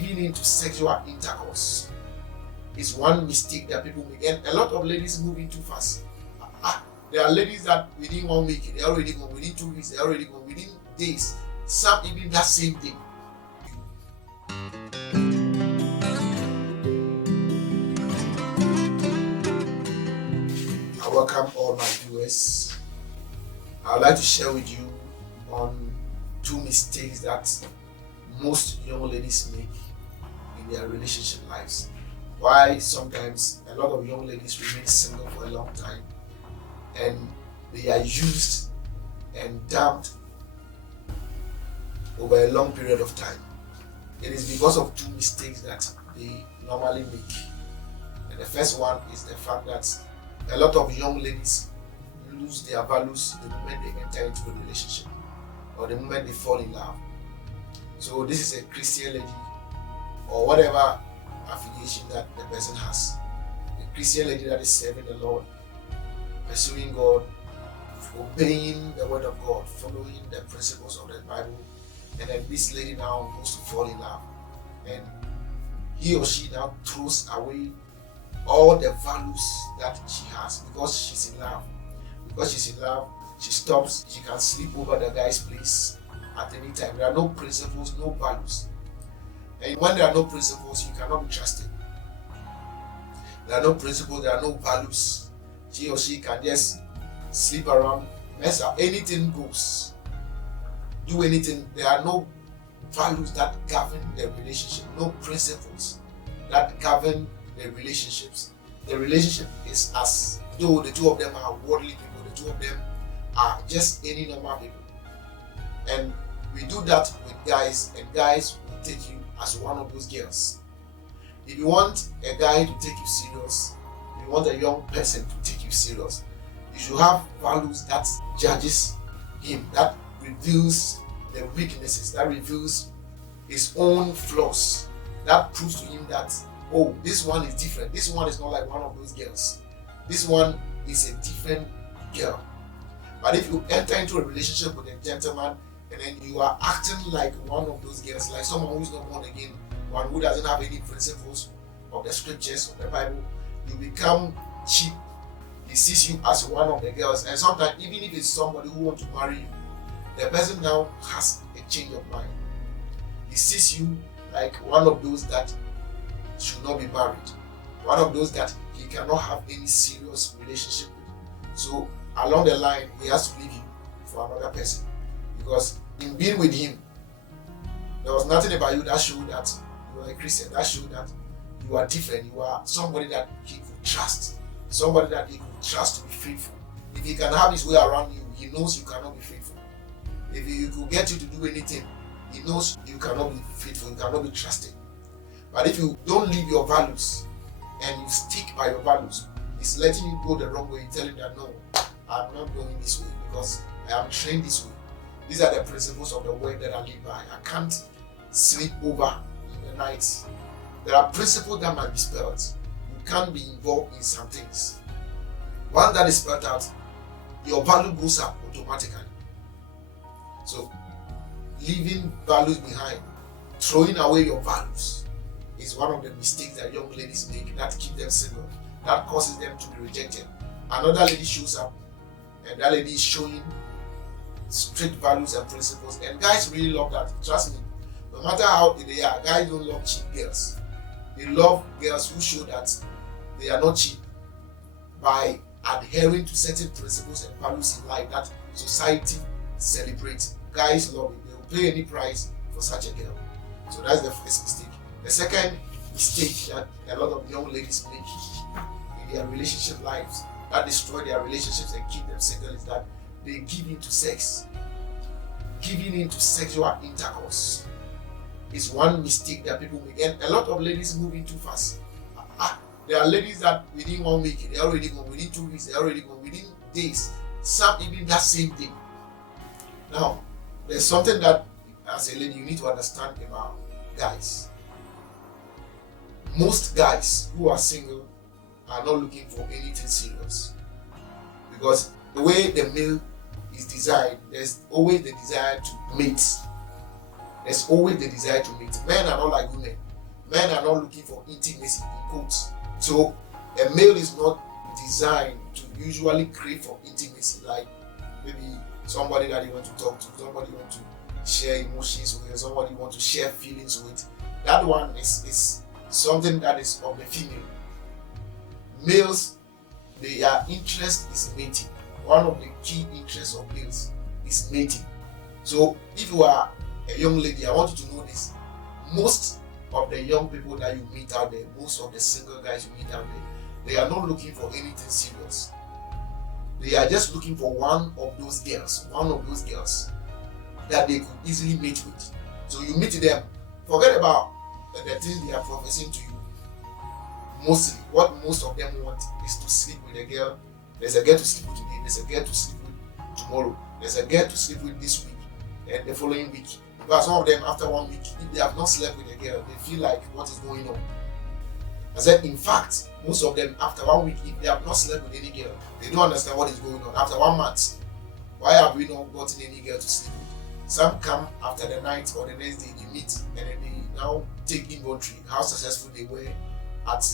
giving into sexual intercourse is one mistake that people make, and a lot of ladies moving too fast. There are ladies that within 1 week they're already gone, within 2 weeks they're already gone, within days, some even that same day. I welcome all my viewers. I would like to share with you on 2 mistakes that most young ladies make in their relationship lives. Why sometimes a lot of young ladies remain single for a long time and they are used and dumped over a long period of time. It is because of 2 mistakes that they normally make. And the first one is the fact that a lot of young ladies lose their values the moment they enter into a relationship or the moment they fall in love. So this is a Christian lady or whatever affiliation that the person has. A Christian lady that is serving the Lord, pursuing God, obeying the word of God, following the principles of the Bible, and then this lady now goes to fall in love, and he or she now throws away all the values that she has because she's in love. Because she's in love, she stops, she can sleep over the guy's place at any time. There are no principles, no values. And when there are no principles, you cannot be trusted. There are no principles, there are no values. She or she can just sleep around, mess up, anything goes. Do anything. There are no values that govern the relationship, no principles that govern the relationships. The relationship is as though the 2 of them are worldly people, the 2 of them are just any normal people. And we do that with guys, and guys will take you as one of those girls. If you want a guy to take you serious, if you want a young person to take you serious, you should have values that judges him, that reveals the weaknesses, that reveals his own flaws, that proves to him that, oh, this one is different, this one is not like one of those girls, this one is a different girl. But if you enter into a relationship with a gentleman and then you are acting like one of those girls, like someone who is not born again, one who doesn't have any principles of the scriptures of the Bible, you become cheap. He sees you as one of the girls, and sometimes even if it's somebody who wants to marry you, the person now has a change of mind. He sees you like one of those that should not be married, one of those that he cannot have any serious relationship with. So along the line, he has to leave you for another person, because in being with him, there was nothing about you that showed that you are a Christian, that showed that you are different, you are somebody that he could trust, somebody that he could trust to be faithful. If he can have his way around you, he knows you cannot be faithful. If he could get you to do anything, he knows you cannot be faithful, you cannot be trusted. But if you don't live your values and you stick by your values, he's letting you go the wrong way, telling you that no, I'm not going this way because I am trained this way. These are the principles of the word that I live by. I can't sleep over in the night. There are principles that might be spelled. You can't be involved in some things. Once that is spelled out, your value goes up automatically. So, leaving values behind, throwing away your values is one of the mistakes that young ladies make that keep them single, that causes them to be rejected. Another lady shows up, and that lady is showing strict values and principles, and guys really love that. Trust me, no matter how they are, guys don't love cheap girls. They love girls who show that they are not cheap by adhering to certain principles and values in life that society celebrates. Guys love it. They will pay any price for such a girl. So that's the first mistake. The second mistake that a lot of young ladies make in their relationship lives that destroy their relationships and keep them single is that they give into sex. Giving into sexual intercourse is one mistake that people make, and a lot of ladies move in too fast. There are ladies that within 1 week they're already gone, within 2 weeks they're already gone, within days, some even that same day. Now, there's something that as a lady you need to understand about guys. Most guys who are single are not looking for anything serious, because the way the male is designed, there's always the desire to mate. There's always the desire to mate. Men are not like women. Men are not looking for intimacy in quotes. So a male is not designed to usually crave for intimacy, like maybe somebody that you want to talk to, somebody you want to share emotions with, somebody you want to share feelings with. That one is something that is of the female. Males, their interest is mating. One of the key interests of males is mating. So if you are a young lady, I want you to know this. Most of the young people that you meet out there, most of the single guys you meet out there, they are not looking for anything serious. They are just looking for one of those girls that they could easily mate with. So you meet them, forget about the things they are professing to you. Mostly, what most of them want is to sleep with a girl. There's a girl to sleep with today, there's a girl to sleep with tomorrow, there's a girl to sleep with this week and the following week. Because some of them, after 1 week, if they have not slept with a girl, they feel like, what is going on? I said, in fact, most of them, after 1 week, if they have not slept with any girl, they don't understand what is going on. After 1 month, why have we not gotten any girl to sleep with? Some come after the night or the next day, they meet and then they now take inventory how successful they were at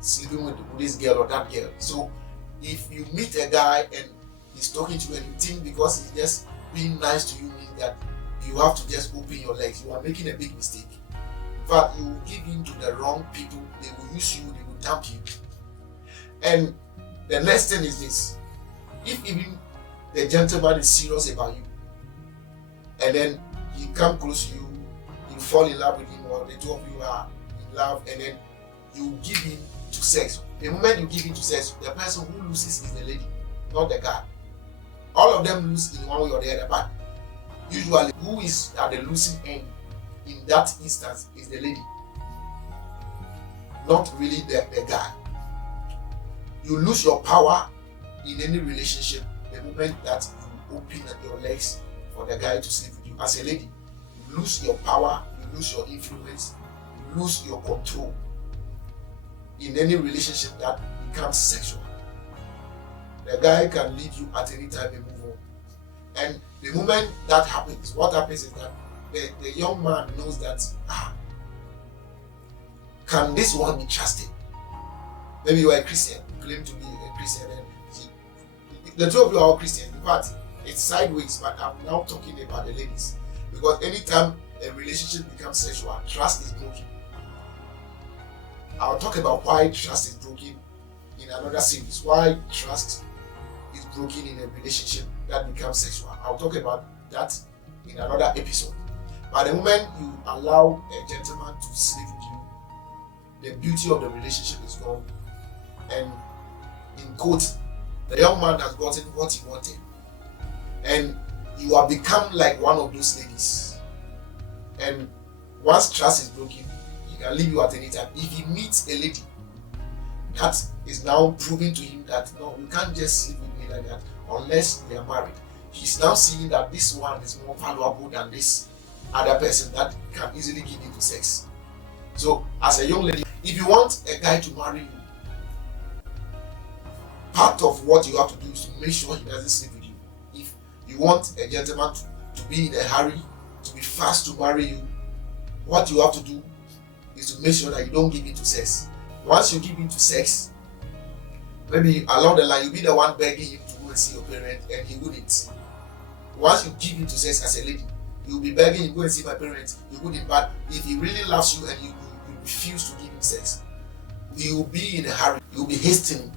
sleeping with this girl or that girl. So if you meet a guy and he's talking to you and you think because he's just being nice to you means that you have to just open your legs, you are making a big mistake. In fact, you will give in to the wrong people. They will use you, they will dump you. And the next thing is this: if even the gentleman is serious about you and then he come close to you, you fall in love with him, or the two of you are in love, and then you give in to sex. The moment you give in to sex, the person who loses is the lady, not the guy. All of them lose in one way or the other, but usually who is at the losing end in that instance is the lady, not really the guy. You lose your power in any relationship the moment that you open your legs for the guy to sleep with you. As a lady, you lose your power, you lose your influence, you lose your control in any relationship that becomes sexual. The guy can leave you at any time and move on. And the moment that happens, what happens is that the young man knows that, can this one be trusted? Maybe you are a Christian, you claim to be a Christian, and the two of you are all Christians. In fact, it's sideways, but I'm now talking about the ladies. Because anytime a relationship becomes sexual, trust is broken. I'll talk about why trust is broken in another series. Why trust is broken in a relationship that becomes sexual. I'll talk about that in another episode. But the moment you allow a gentleman to sleep with you, the beauty of the relationship is gone. And in quote, the young man has gotten what he wanted. And you have become like one of those ladies. And once trust is broken, he can leave you at any time. If he meets a lady that is now proving to him that no, you can't just sleep with me like that unless we are married, he's now seeing that this one is more valuable than this other person that can easily give into sex. So as a young lady, if you want a guy to marry you, part of what you have to do is to make sure he doesn't sleep with you. If you want a gentleman to be in a hurry, to be fast to marry you, what you have to do is to make sure that you don't give into sex. Once you give into sex, maybe along the line you'll be the one begging him to go and see your parent and he wouldn't. Once you give into sex as a lady, you'll be begging him, go and see my parents, you wouldn't. But if he really loves you and you refuse to give him sex, he will be in a hurry, you'll be hastening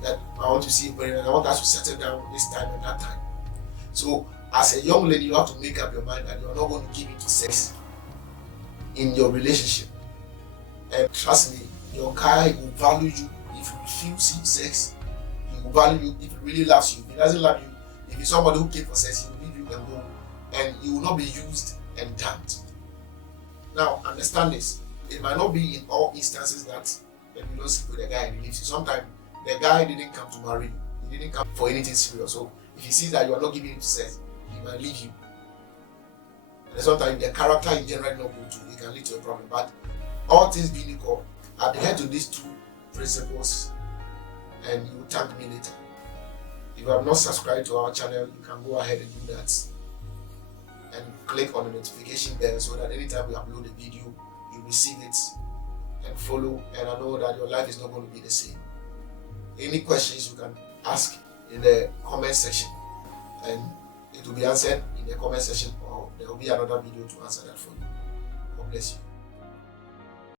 that I want to see your parents, I want us to settle down this time and that time. So as a young lady, you have to make up your mind that you're not going to give into sex in your relationship. And trust me, your guy will value you if you refuse him sex. He will value you if he really loves you. If he doesn't love you, if he's somebody who came for sex, he will leave you and go. And you will not be used and dumped. Now, understand this. It might not be in all instances that you don't sleep with a guy and he leaves you. Sometimes the guy didn't come to marry you. He didn't come for anything serious. So if he sees that you are not giving him sex, he might leave you. And sometimes the character is generally not good too. It can lead to a problem. But all things being equal, adhere to these two principles and you will thank me later. If you have not subscribed to our channel, you can go ahead and do that. and click on the notification bell so that anytime we upload a video, you receive it and follow. And I know that your life is not going to be the same. Any questions you can ask in the comment section, and it will be answered in the comment section, or there will be another video to answer that for you. God bless you.